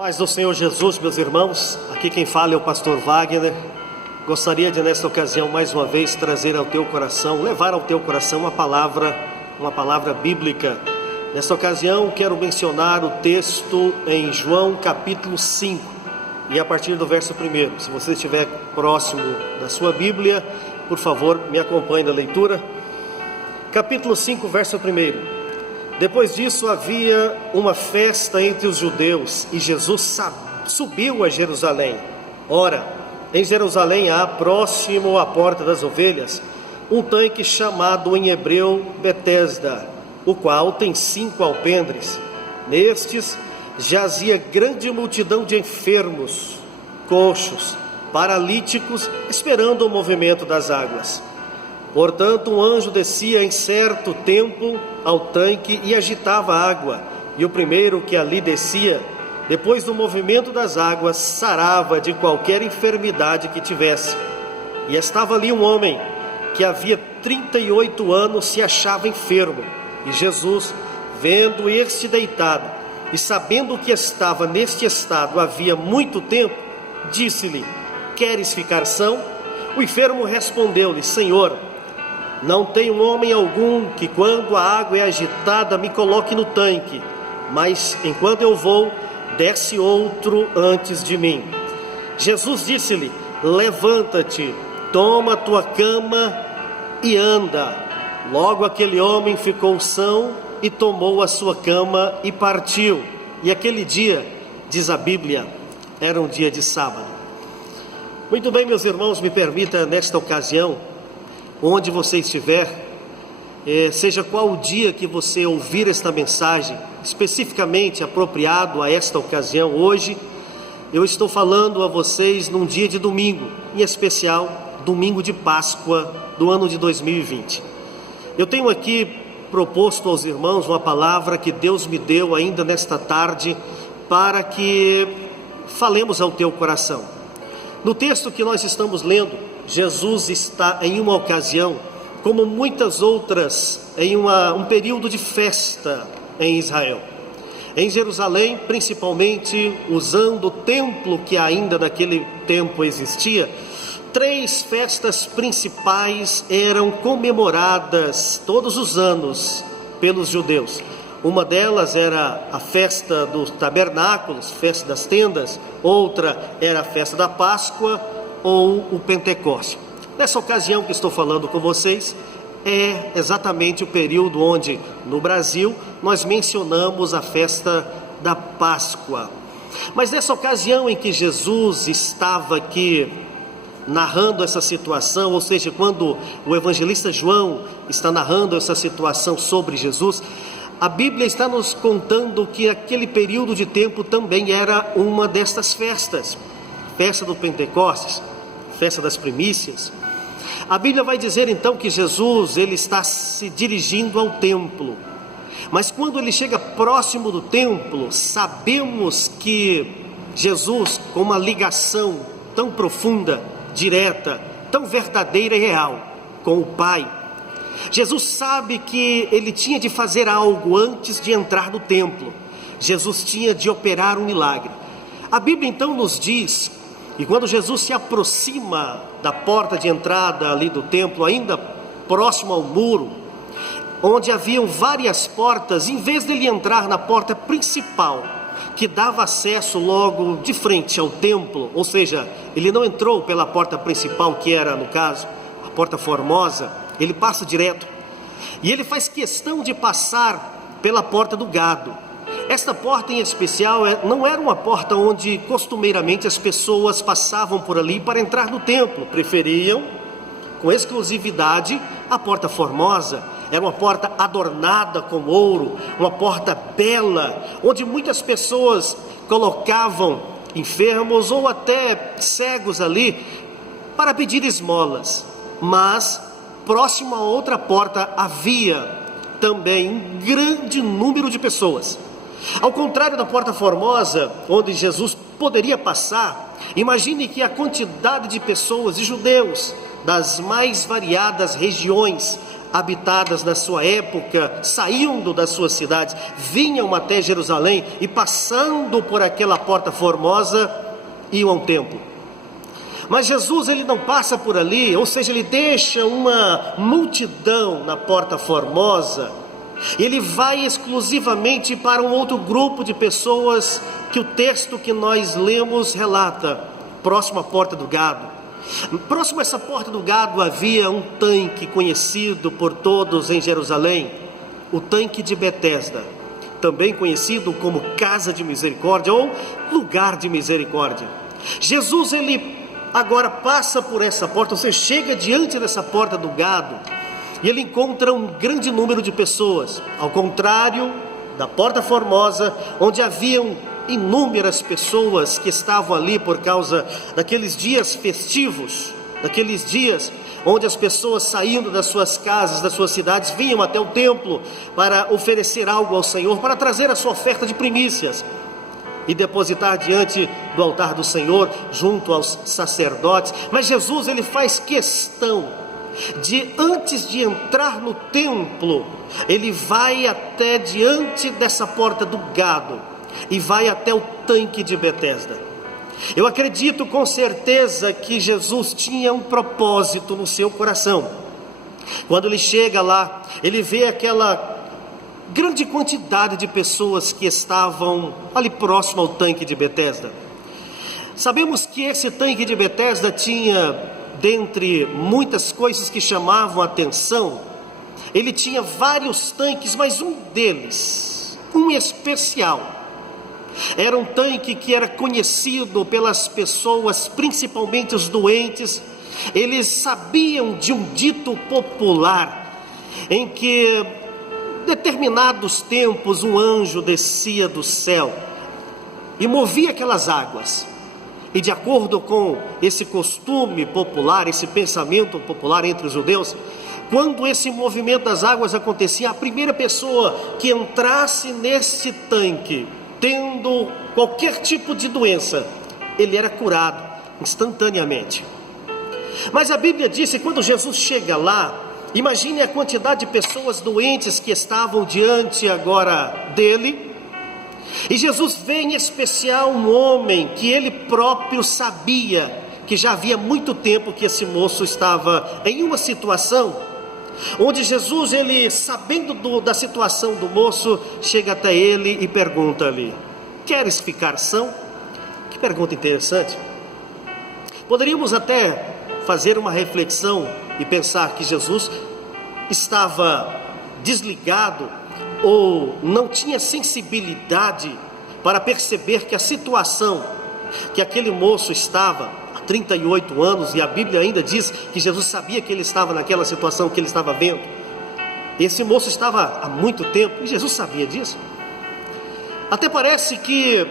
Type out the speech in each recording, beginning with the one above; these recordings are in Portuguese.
Paz do Senhor Jesus, meus irmãos, aqui quem fala é o pastor Wagner. Gostaria de nesta ocasião mais uma vez trazer ao teu coração, levar ao teu coração uma palavra bíblica. Nesta ocasião quero mencionar o texto em João capítulo 5 e a partir do verso 1. Se você estiver próximo da sua Bíblia, por favor me acompanhe na leitura. Capítulo 5, verso 1. Depois disso havia uma festa entre os judeus e Jesus subiu a Jerusalém. Ora, em Jerusalém há, próximo à porta das ovelhas, um tanque chamado em hebreu Betesda, o qual tem 5 alpendres. Nestes jazia grande multidão de enfermos, coxos, paralíticos, esperando o movimento das águas. Portanto, um anjo descia em certo tempo ao tanque e agitava a água, e o primeiro que ali descia, depois do movimento das águas, sarava de qualquer enfermidade que tivesse. E estava ali um homem que havia 38 anos se achava enfermo, e Jesus, vendo este deitado e sabendo que estava neste estado havia muito tempo, disse-lhe: queres ficar são? O enfermo respondeu-lhe: Senhor, não tem homem algum que quando a água é agitada me coloque no tanque, mas enquanto eu vou, desce outro antes de mim. Jesus disse-lhe: levanta-te, toma a tua cama e anda. Logo aquele homem ficou são e tomou a sua cama e partiu. E aquele dia, diz a Bíblia, era um dia de sábado. Muito bem, meus irmãos, me permita nesta ocasião, onde você estiver, seja qual o dia que você ouvir esta mensagem, especificamente apropriado a esta ocasião, hoje, eu estou falando a vocês num dia de domingo, em especial, domingo de Páscoa do ano de 2020. Eu tenho aqui proposto aos irmãos uma palavra que Deus me deu ainda nesta tarde, para que falemos ao teu coração. No texto que nós estamos lendo, Jesus está em uma ocasião, como muitas outras, em um período de festa em Israel. Em Jerusalém, principalmente, usando o templo que ainda naquele tempo existia, 3 festas principais eram comemoradas todos os anos pelos judeus. Uma delas era a festa dos tabernáculos, festa das tendas. Outra era a festa da Páscoa ou o Pentecoste. Nessa ocasião que estou falando com vocês, é exatamente o período onde, no Brasil, nós mencionamos a festa da Páscoa. Mas nessa ocasião em que Jesus estava aqui narrando essa situação, ou seja, quando o evangelista João está narrando essa situação sobre Jesus, a Bíblia está nos contando que aquele período de tempo também era uma destas festas, festa do Pentecostes, festa das primícias. A Bíblia vai dizer então que Jesus, ele está se dirigindo ao templo, mas quando ele chega próximo do templo, sabemos que Jesus, com uma ligação tão profunda, direta, tão verdadeira e real com o Pai, Jesus sabe que ele tinha de fazer algo antes de entrar no templo. Jesus tinha de operar um milagre. A Bíblia então nos diz, e quando Jesus se aproxima da porta de entrada ali do templo, ainda próximo ao muro, onde haviam várias portas, em vez dele entrar na porta principal, que dava acesso logo de frente ao templo, ou seja, ele não entrou pela porta principal, que era, no caso, a porta formosa, ele passa direto, e ele faz questão de passar pela porta do gado. Esta porta em especial não era uma porta onde costumeiramente as pessoas passavam por ali para entrar no templo, preferiam com exclusividade a porta formosa. Era uma porta adornada com ouro, uma porta bela, onde muitas pessoas colocavam enfermos ou até cegos ali para pedir esmolas. Mas próximo a outra porta havia também um grande número de pessoas. Ao contrário da porta formosa, onde Jesus poderia passar, imagine que a quantidade de pessoas, de judeus, das mais variadas regiões, habitadas na sua época, saindo das suas cidades, vinham até Jerusalém e passando por aquela porta formosa, iam ao templo. Mas Jesus, ele não passa por ali, ou seja, ele deixa uma multidão na porta formosa. Ele vai exclusivamente para um outro grupo de pessoas que o texto que nós lemos relata, próximo à porta do gado. Próximo a essa porta do gado havia um tanque conhecido por todos em Jerusalém, o tanque de Betesda, também conhecido como Casa de Misericórdia ou Lugar de Misericórdia. Jesus, ele agora passa por essa porta, você chega diante dessa porta do gado e ele encontra um grande número de pessoas, ao contrário da porta formosa, onde haviam inúmeras pessoas que estavam ali por causa daqueles dias festivos, daqueles dias onde as pessoas saindo das suas casas, das suas cidades, vinham até o templo para oferecer algo ao Senhor, para trazer a sua oferta de primícias e depositar diante do altar do Senhor, junto aos sacerdotes. Mas Jesus, ele faz questão de, antes de entrar no templo, ele vai até diante dessa porta do gado e vai até o tanque de Betesda. Eu acredito com certeza que Jesus tinha um propósito no seu coração. Quando ele chega lá, ele vê aquela grande quantidade de pessoas que estavam ali próximo ao tanque de Betesda. Sabemos que esse tanque de Betesda tinha, dentre muitas coisas que chamavam a atenção, ele tinha vários tanques, mas um deles, um especial, era um tanque que era conhecido pelas pessoas, principalmente os doentes. Eles sabiam de um dito popular em que determinados tempos um anjo descia do céu e movia aquelas águas, e de acordo com esse costume popular, esse pensamento popular entre os judeus, quando esse movimento das águas acontecia, a primeira pessoa que entrasse nesse tanque tendo qualquer tipo de doença, ele era curado instantaneamente. Mas a Bíblia diz que quando Jesus chega lá, imagine a quantidade de pessoas doentes que estavam diante agora dele. E Jesus vê em especial um homem que ele próprio sabia que já havia muito tempo que esse moço estava em uma situação onde Jesus, ele sabendo da situação do moço, chega até ele e pergunta-lhe: queres ficar são? Que pergunta interessante. Poderíamos até fazer uma reflexão e pensar que Jesus estava desligado ou não tinha sensibilidade para perceber que a situação que aquele moço estava há 38 anos, e a Bíblia ainda diz que Jesus sabia que ele estava naquela situação que ele estava vendo. Esse moço estava há muito tempo e Jesus sabia disso. Até parece que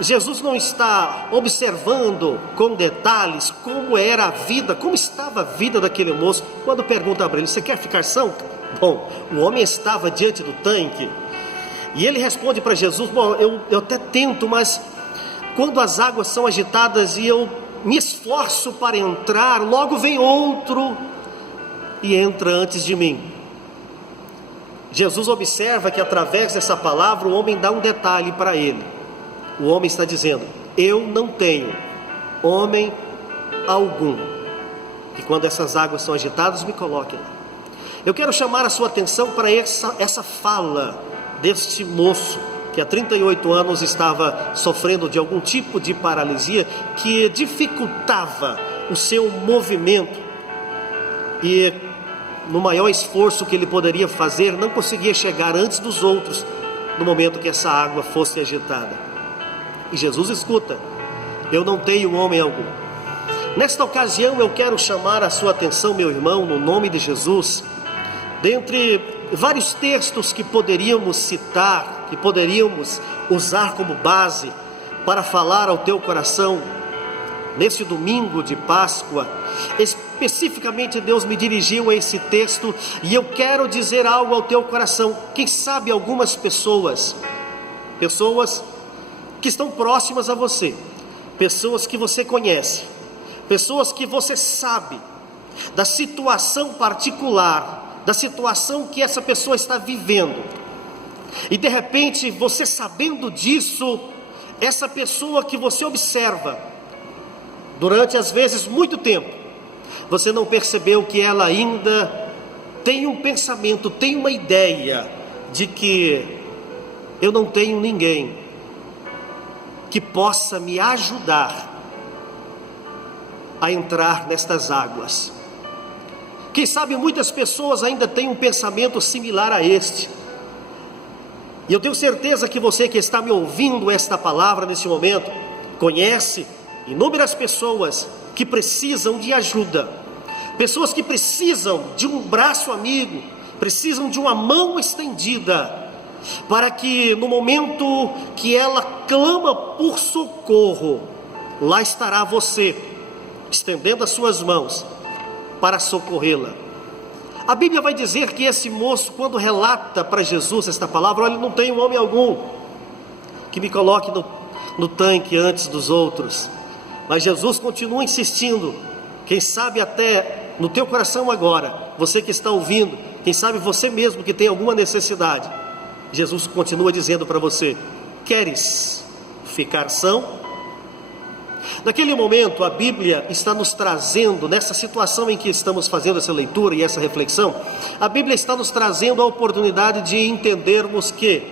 Jesus não está observando com detalhes como era a vida, como estava a vida daquele moço, quando pergunta para ele: você quer ficar são? Bom, o homem estava diante do tanque e ele responde para Jesus: bom, eu até tento, mas quando as águas são agitadas e eu me esforço para entrar, logo vem outro e entra antes de mim. Jesus observa que através dessa palavra o homem dá um detalhe para ele. O homem está dizendo: eu não tenho homem algum que quando essas águas são agitadas me coloque lá. Eu quero chamar a sua atenção para essa fala deste moço que há 38 anos estava sofrendo de algum tipo de paralisia que dificultava o seu movimento, e no maior esforço que ele poderia fazer, não conseguia chegar antes dos outros no momento que essa água fosse agitada. E Jesus escuta: eu não tenho homem algum. Nesta ocasião eu quero chamar a sua atenção, meu irmão, no nome de Jesus, dentre vários textos que poderíamos citar, que poderíamos usar como base para falar ao teu coração nesse domingo de Páscoa. Especificamente Deus me dirigiu a esse texto e eu quero dizer algo ao teu coração. Quem sabe algumas pessoas que estão próximas a você, pessoas que você conhece, pessoas que você sabe da situação particular da situação que essa pessoa está vivendo. E de repente, você sabendo disso, essa pessoa que você observa durante às vezes muito tempo, você não percebeu que ela ainda tem um pensamento, tem uma ideia de que eu não tenho ninguém que possa me ajudar a entrar nestas águas. Quem sabe muitas pessoas ainda têm um pensamento similar a este. E eu tenho certeza que você que está me ouvindo esta palavra nesse momento, conhece inúmeras pessoas que precisam de ajuda. Pessoas que precisam de um braço amigo, precisam de uma mão estendida, para que no momento que ela clama por socorro, lá estará você, estendendo as suas mãos para socorrê-la. A Bíblia vai dizer que esse moço, quando relata para Jesus esta palavra, olha, não tem homem algum que me coloque no tanque antes dos outros. Mas Jesus continua insistindo. Quem sabe até no teu coração agora, você que está ouvindo, quem sabe você mesmo que tem alguma necessidade, Jesus continua dizendo para você: queres ficar são? Naquele momento, a Bíblia está nos trazendo, nessa situação em que estamos fazendo essa leitura e essa reflexão, a Bíblia está nos trazendo a oportunidade de entendermos que,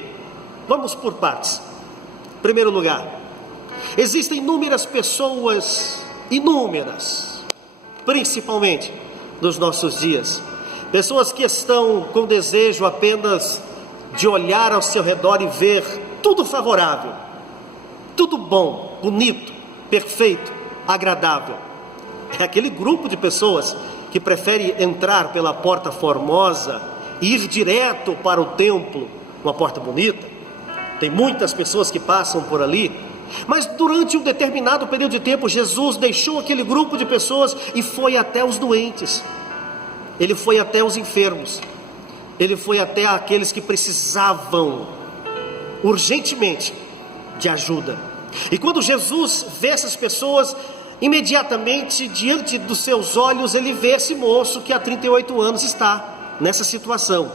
vamos por partes. Em primeiro lugar, existem inúmeras pessoas, principalmente nos nossos dias, pessoas que estão com desejo apenas de olhar ao seu redor e ver tudo favorável, tudo bom, bonito, perfeito, agradável. É aquele grupo de pessoas que prefere entrar pela porta formosa e ir direto para o templo, uma porta bonita. Tem muitas pessoas que passam por ali, mas durante um determinado período de tempo, Jesus deixou aquele grupo de pessoas e foi até os doentes. Ele foi até os enfermos. Ele foi até aqueles que precisavam urgentemente de ajuda. E quando Jesus vê essas pessoas, imediatamente diante dos seus olhos, ele vê esse moço que há 38 anos está nessa situação.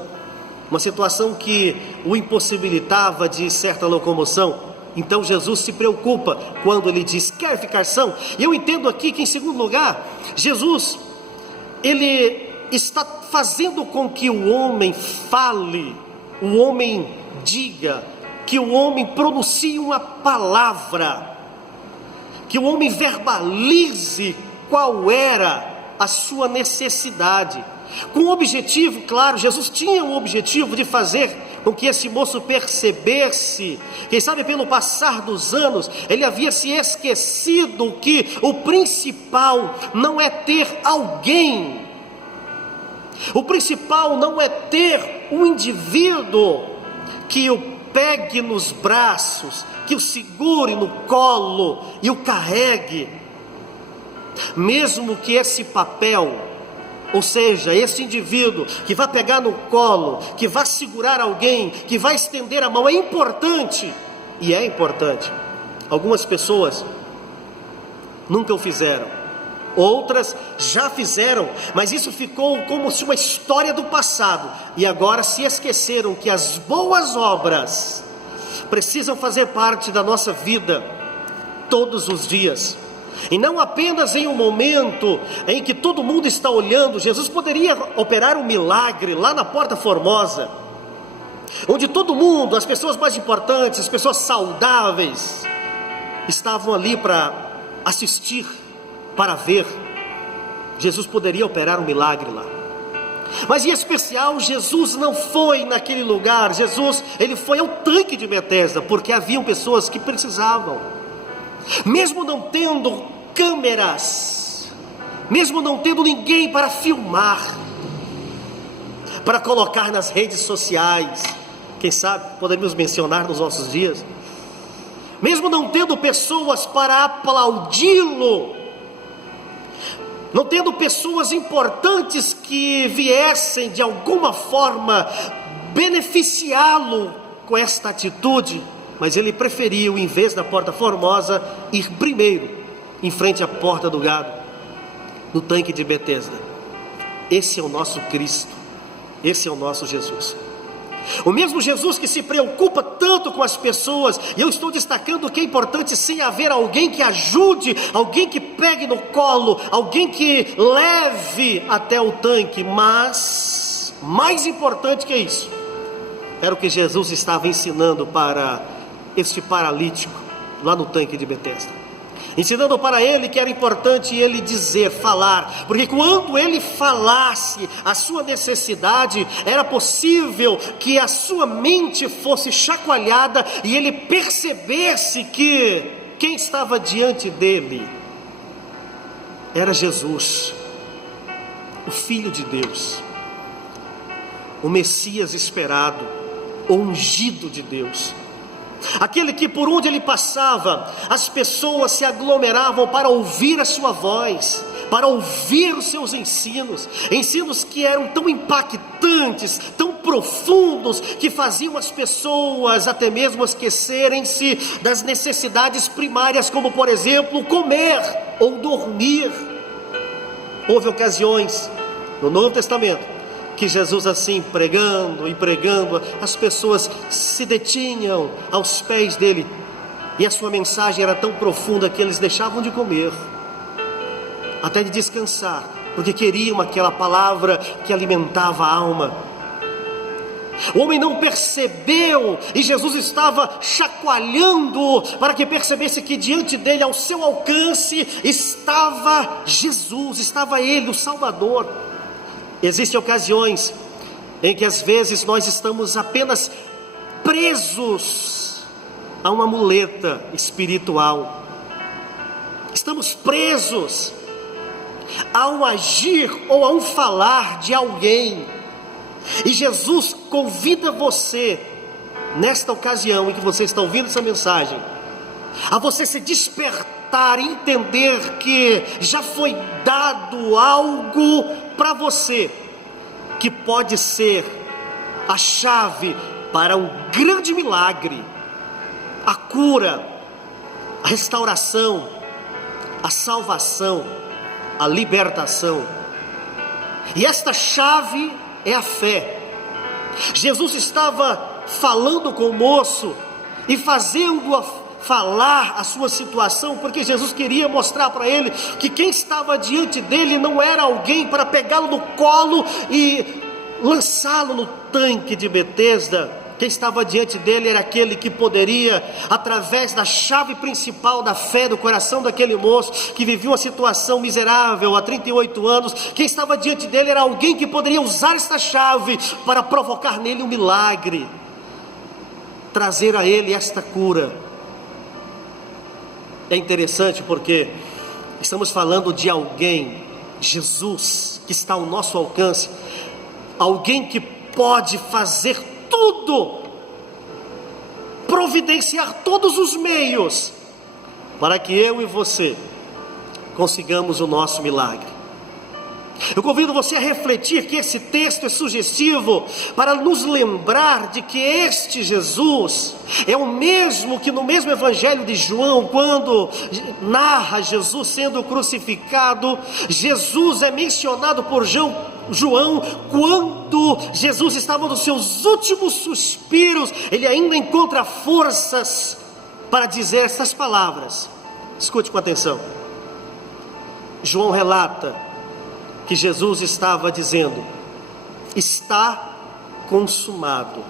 Uma situação que o impossibilitava de certa locomoção. Então Jesus se preocupa quando ele diz: quer ficar são? E eu entendo aqui que, em segundo lugar, Jesus, ele está fazendo com que o homem fale, o homem diga, que o homem pronuncie uma palavra, que o homem verbalize qual era a sua necessidade, com o objetivo, claro, Jesus tinha o objetivo de fazer com que esse moço percebesse, quem sabe pelo passar dos anos, ele havia se esquecido que o principal não é ter alguém, o principal não é ter um indivíduo que o pegue nos braços, que o segure no colo e o carregue, mesmo que esse papel, ou seja, esse indivíduo que vai pegar no colo, que vai segurar alguém, que vai estender a mão, é importante, e é importante. Algumas pessoas nunca o fizeram, outras já fizeram, mas isso ficou como se uma história do passado, e agora se esqueceram que as boas obras precisam fazer parte da nossa vida todos os dias, e não apenas em um momento em que todo mundo está olhando. Jesus poderia operar um milagre lá na Porta Formosa, onde todo mundo, as pessoas mais importantes, as pessoas saudáveis, estavam ali para assistir, para ver. Jesus poderia operar um milagre lá, mas em especial Jesus não foi naquele lugar. Jesus, ele foi ao tanque de Betesda, porque haviam pessoas que precisavam, mesmo não tendo câmeras, mesmo não tendo ninguém para filmar, para colocar nas redes sociais, quem sabe poderíamos mencionar nos nossos dias, mesmo não tendo pessoas para aplaudi-lo, não tendo pessoas importantes que viessem de alguma forma beneficiá-lo com esta atitude, mas ele preferiu, em vez da Porta Formosa, ir primeiro em frente à porta do gado, no tanque de Betesda. Esse é o nosso Cristo. Esse é o nosso Jesus. O mesmo Jesus que se preocupa tanto com as pessoas. E eu estou destacando que é importante sim haver alguém que ajude, alguém que pegue no colo, alguém que leve até o tanque. Mas mais importante que isso, era o que Jesus estava ensinando para este paralítico lá no tanque de Betesda. Ensinando para ele que era importante ele dizer, falar, porque quando ele falasse a sua necessidade, era possível que a sua mente fosse chacoalhada e ele percebesse que quem estava diante dele era Jesus, o Filho de Deus, o Messias esperado, o ungido de Deus. Aquele que por onde ele passava, as pessoas se aglomeravam para ouvir a sua voz, para ouvir os seus ensinos, ensinos que eram tão impactantes, tão profundos, que faziam as pessoas até mesmo esquecerem-se das necessidades primárias, como por exemplo, comer ou dormir. Houve ocasiões no Novo Testamento que Jesus assim pregando e pregando, as pessoas se detinham aos pés dele, e a sua mensagem era tão profunda que eles deixavam de comer, até de descansar, porque queriam aquela palavra que alimentava a alma. O homem não percebeu, e Jesus estava chacoalhando para que percebesse que diante dele, ao seu alcance, estava Jesus, estava ele, o Salvador. Existem ocasiões em que às vezes nós estamos apenas presos a uma muleta espiritual, estamos presos a um agir ou a um falar de alguém, e Jesus convida você, nesta ocasião em que você está ouvindo essa mensagem, a você se despertar e entender que já foi dado algo para você, que pode ser a chave para um grande milagre, a cura, a restauração, a salvação, a libertação. E esta chave é a fé. Jesus estava falando com o moço e fazendo-o falar a sua situação, porque Jesus queria mostrar para ele que quem estava diante dele não era alguém para pegá-lo no colo e lançá-lo no tanque de Betesda. Quem estava diante dele era aquele que poderia, através da chave principal da fé do coração daquele moço, que vivia uma situação miserável há 38 anos, quem estava diante dele era alguém que poderia usar esta chave para provocar nele um milagre, trazer a ele esta cura. É interessante porque estamos falando de alguém, Jesus, que está ao nosso alcance, alguém que pode fazer tudo, providenciar todos os meios para que eu e você consigamos o nosso milagre. Eu convido você a refletir que esse texto é sugestivo para nos lembrar de que este Jesus é o mesmo que no mesmo evangelho de João, quando narra Jesus sendo crucificado, Jesus é mencionado por João quando Jesus estava nos seus últimos suspiros. Ele ainda encontra forças para dizer essas palavras. Escute com atenção. João relata que Jesus estava dizendo: está consumado.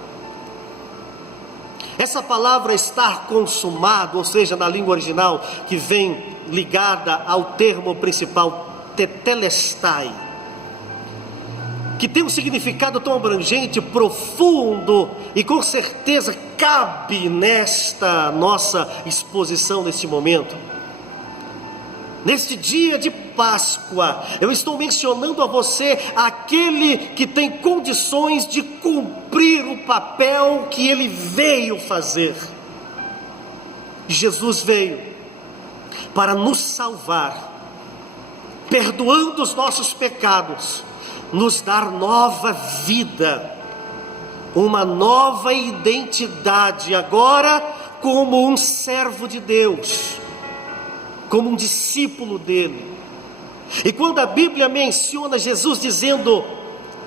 Essa palavra estar consumado, ou seja, na língua original, que vem ligada ao termo principal tetelestai, que tem um significado tão abrangente, profundo, e com certeza cabe nesta nossa exposição neste momento. Neste dia de Páscoa, eu estou mencionando a você aquele que tem condições de cumprir o papel que ele veio fazer. Jesus veio para nos salvar, perdoando os nossos pecados, nos dar nova vida, uma nova identidade, agora como um servo de Deus, como um discípulo dele. E quando a Bíblia menciona Jesus dizendo: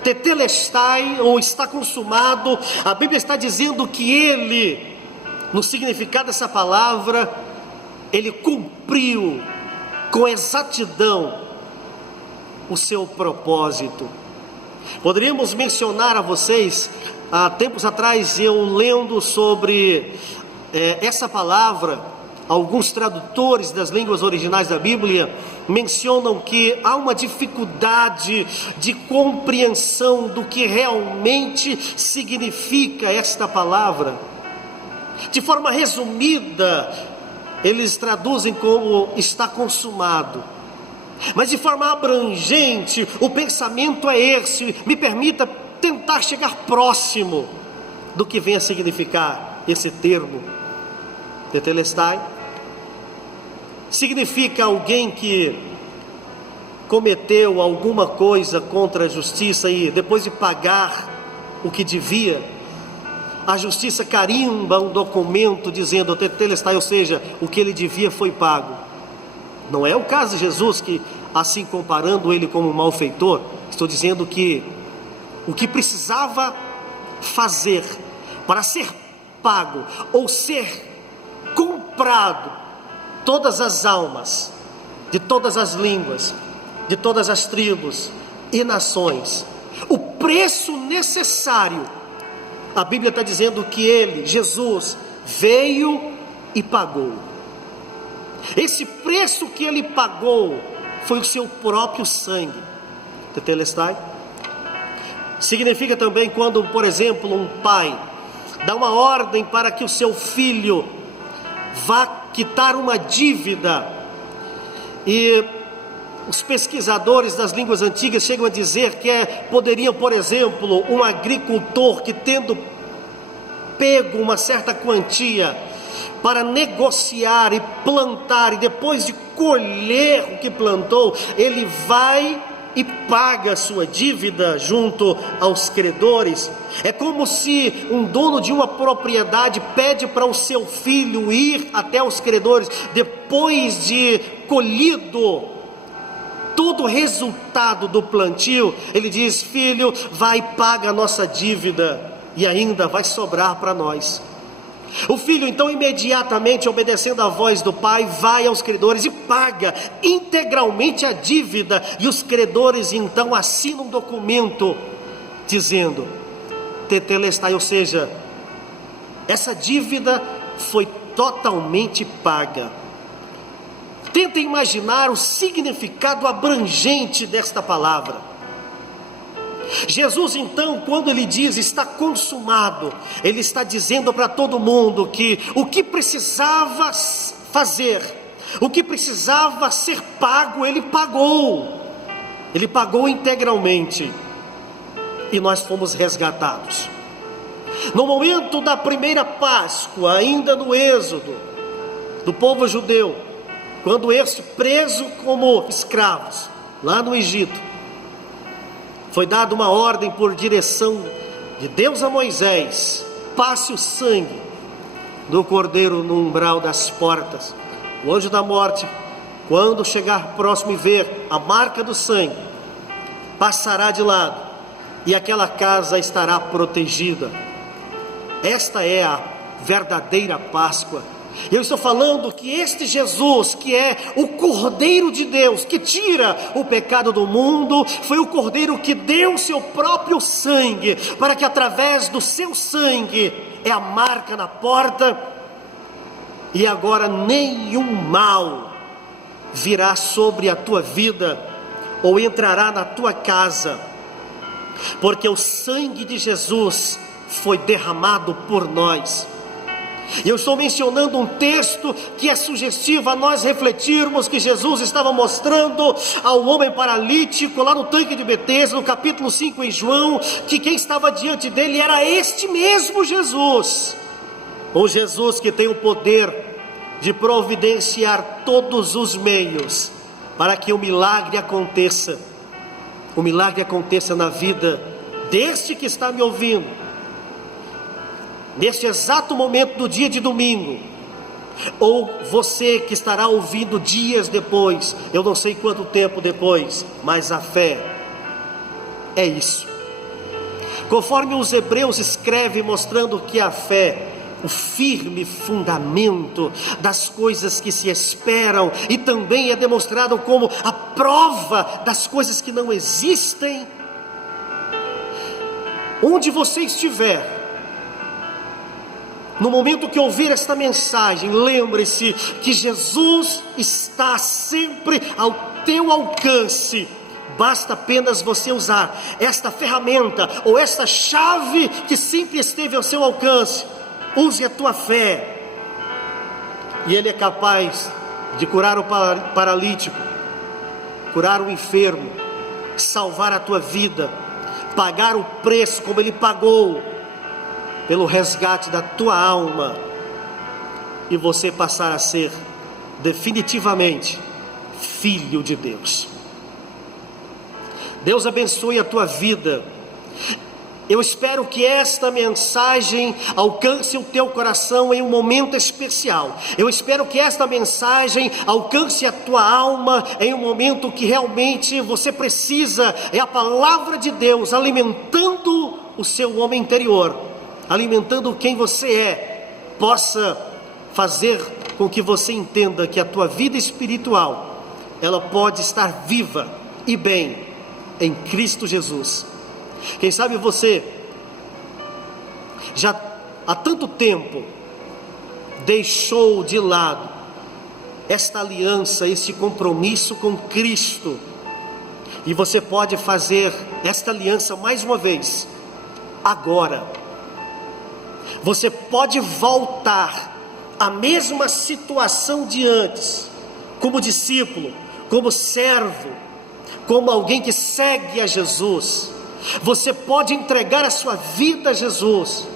tetelestai, ou está consumado, a Bíblia está dizendo que ele, no significado dessa palavra, ele cumpriu com exatidão o seu propósito. Poderíamos mencionar a vocês, há tempos atrás eu lendo sobre essa palavra, alguns tradutores das línguas originais da Bíblia mencionam que há uma dificuldade de compreensão do que realmente significa esta palavra. De forma resumida, eles traduzem como está consumado. Mas de forma abrangente, o pensamento é esse. Me permita tentar chegar próximo do que vem a significar esse termo. Tetelestai significa alguém que cometeu alguma coisa contra a justiça e depois de pagar o que devia, a justiça carimba um documento dizendo tetelestai, ou seja, o que ele devia foi pago. Não é o caso de Jesus, que assim comparando ele como um malfeitor, estou dizendo que o que precisava fazer para ser pago ou ser comprado, todas as almas, de todas as línguas, de todas as tribos e nações, o preço necessário, a Bíblia está dizendo que ele, Jesus, veio e pagou. Esse preço que ele pagou foi o seu próprio sangue. Tetelestai significa também quando, por exemplo, um pai dá uma ordem para que o seu filho vá quitar uma dívida, e os pesquisadores das línguas antigas chegam a dizer que poderia, por exemplo, um agricultor que, tendo pego uma certa quantia para negociar e plantar, e depois de colher o que plantou, ele vai e paga a sua dívida junto aos credores. É como se um dono de uma propriedade pede para o seu filho ir até os credores, depois de colhido todo o resultado do plantio, ele diz: filho, vai e paga a nossa dívida, e ainda vai sobrar para nós. O filho então, imediatamente obedecendo a voz do pai, vai aos credores e paga integralmente a dívida, e os credores então assinam um documento dizendo tetelestai, ou seja, essa dívida foi totalmente paga. Tentem imaginar o significado abrangente desta palavra. Jesus então, quando ele diz está consumado, ele está dizendo para todo mundo que o que precisava fazer, o que precisava ser pago, ele pagou integralmente, e nós fomos resgatados. No momento da primeira Páscoa, ainda no êxodo do povo judeu, quando este preso como escravos lá no Egito, foi dada uma ordem por direção de Deus a Moisés: passe o sangue do cordeiro no umbral das portas. O anjo da morte, quando chegar próximo e ver a marca do sangue, passará de lado, e aquela casa estará protegida. Esta é a verdadeira Páscoa. Eu estou falando que este Jesus, que é o Cordeiro de Deus, que tira o pecado do mundo, foi o Cordeiro que deu seu próprio sangue, para que através do seu sangue, é a marca na porta, e agora nenhum mal virá sobre a tua vida, ou entrará na tua casa, porque o sangue de Jesus foi derramado por nós. E eu estou mencionando um texto que é sugestivo a nós refletirmos que Jesus estava mostrando ao homem paralítico lá no tanque de Betesda, no capítulo 5 em João, que quem estava diante dele era este mesmo Jesus, um Jesus que tem o poder de providenciar todos os meios para que o milagre aconteça na vida deste que está me ouvindo, neste exato momento do dia de domingo, ou você que estará ouvindo dias depois, eu não sei quanto tempo depois, mas a fé é isso. conforme os Hebreus escrevem, mostrando que a fé, o firme fundamento das coisas que se esperam, e também é demonstrado como a prova das coisas que não existem. Onde você estiver, no momento que ouvir esta mensagem, lembre-se que Jesus está sempre ao teu alcance. Basta apenas você usar esta ferramenta ou esta chave que sempre esteve ao seu alcance. Use a tua fé, e Ele é capaz de curar o paralítico, curar o enfermo, salvar a tua vida, pagar o preço como Ele pagou pelo resgate da tua alma, e você passar a ser definitivamente filho de Deus. Deus abençoe a tua vida. Eu espero que esta mensagem alcance o teu coração em um momento especial. Eu espero que esta mensagem alcance a tua alma em um momento que realmente você precisa. É a palavra de Deus alimentando o seu homem interior, alimentando quem você é, possa fazer com que você entenda que a tua vida espiritual, ela pode estar viva e bem em Cristo Jesus. Quem sabe você já há tanto tempo deixou de lado esta aliança, esse compromisso com Cristo, e você pode fazer esta aliança mais uma vez, agora. Você pode voltar à mesma situação de antes, como discípulo, como servo, como alguém que segue a Jesus. Você pode entregar a sua vida a Jesus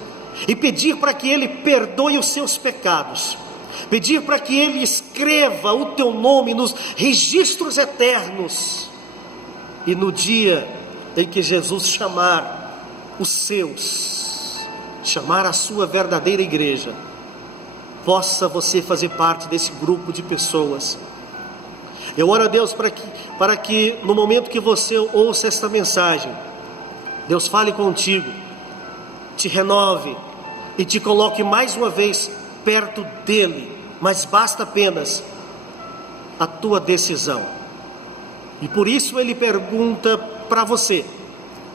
e pedir para que Ele perdoe os seus pecados, pedir para que Ele escreva o teu nome nos registros eternos, e no dia em que Jesus chamar os seus, chamar a sua verdadeira igreja, possa você fazer parte desse grupo de pessoas. Eu oro a Deus para que no momento que você ouça esta mensagem, Deus fale contigo, te renove e te coloque mais uma vez perto dEle, mas basta apenas a tua decisão. E por isso Ele pergunta para você,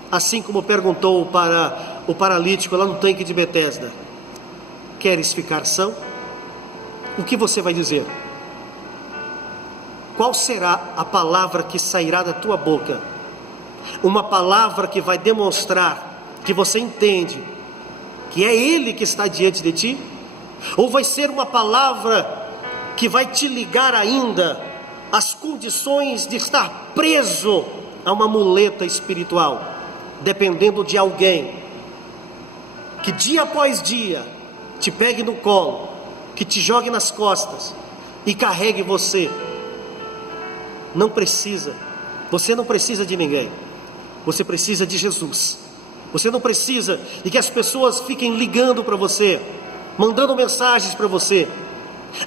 assim como perguntou para o paralítico lá no tanque de Betesda: queres ficar são? O que você vai dizer? Qual será a palavra que sairá da tua boca? Uma palavra que vai demonstrar que você entende que é Ele que está diante de ti? Ou vai ser uma palavra que vai te ligar ainda às condições de estar preso a uma muleta espiritual, dependendo de alguém que dia após dia te pegue no colo, que te jogue nas costas e carregue você? Não precisa, você não precisa de ninguém, você precisa de Jesus. Você não precisa de que as pessoas fiquem ligando para você, mandando mensagens para você,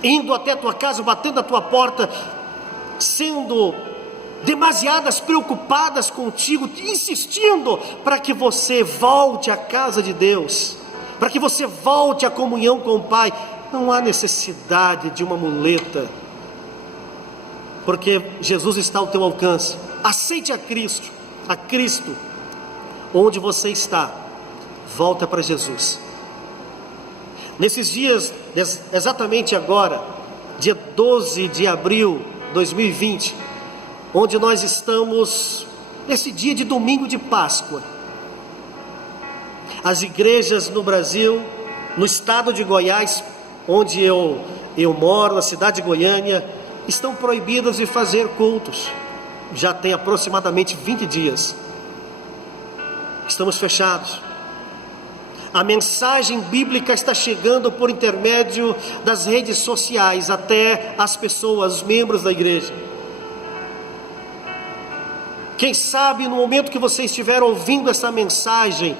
indo até a tua casa, batendo a tua porta, sendo demasiadas preocupadas contigo, insistindo para que você volte à casa de Deus, para que você volte à comunhão com o Pai. Não há necessidade de uma muleta, porque Jesus está ao teu alcance. Aceite a Cristo. Onde você está, volta para Jesus. Nesses dias, exatamente agora, dia 12 de abril de 2020, onde nós estamos nesse dia de domingo de Páscoa, as igrejas no Brasil, no estado de Goiás, onde eu moro, na cidade de Goiânia, estão proibidas de fazer cultos. Já tem aproximadamente 20 dias. Estamos fechados. A mensagem bíblica está chegando por intermédio das redes sociais até as pessoas, os membros da igreja. Quem sabe no momento que você estiver ouvindo essa mensagem,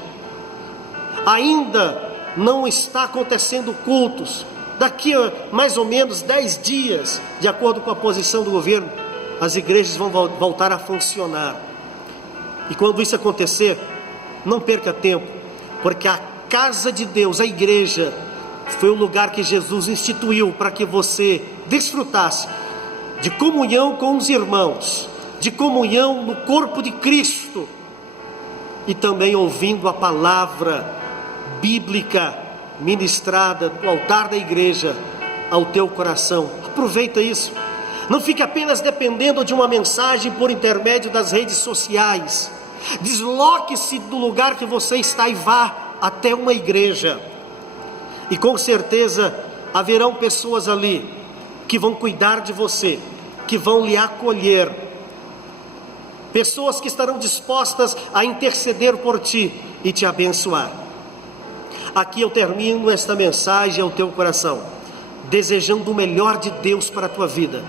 ainda não está acontecendo cultos. Daqui a mais ou menos 10 dias, de acordo com a posição do governo, as igrejas vão voltar a funcionar. E quando isso acontecer, Não perca tempo, porque a casa de Deus, a igreja, foi o lugar que Jesus instituiu para que você desfrutasse de comunhão com os irmãos, de comunhão no corpo de Cristo, e também ouvindo a palavra bíblica ministrada no altar da igreja ao teu coração. Aproveita isso. Não fique apenas dependendo de uma mensagem por intermédio das redes sociais. Desloque-se do lugar que você está e vá até uma igreja. E com certeza haverão pessoas ali que vão cuidar de você, que vão lhe acolher. Pessoas que estarão dispostas a interceder por ti e te abençoar. Aqui eu termino esta mensagem ao teu coração, desejando o melhor de Deus para a tua vida.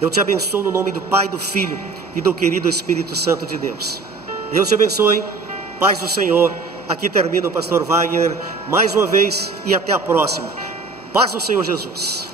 Eu te abençoo no nome do Pai, do Filho e do querido Espírito Santo de Deus. Deus te abençoe, paz do Senhor. Aqui termina o pastor Wagner, mais uma vez, e até a próxima. Paz do Senhor Jesus.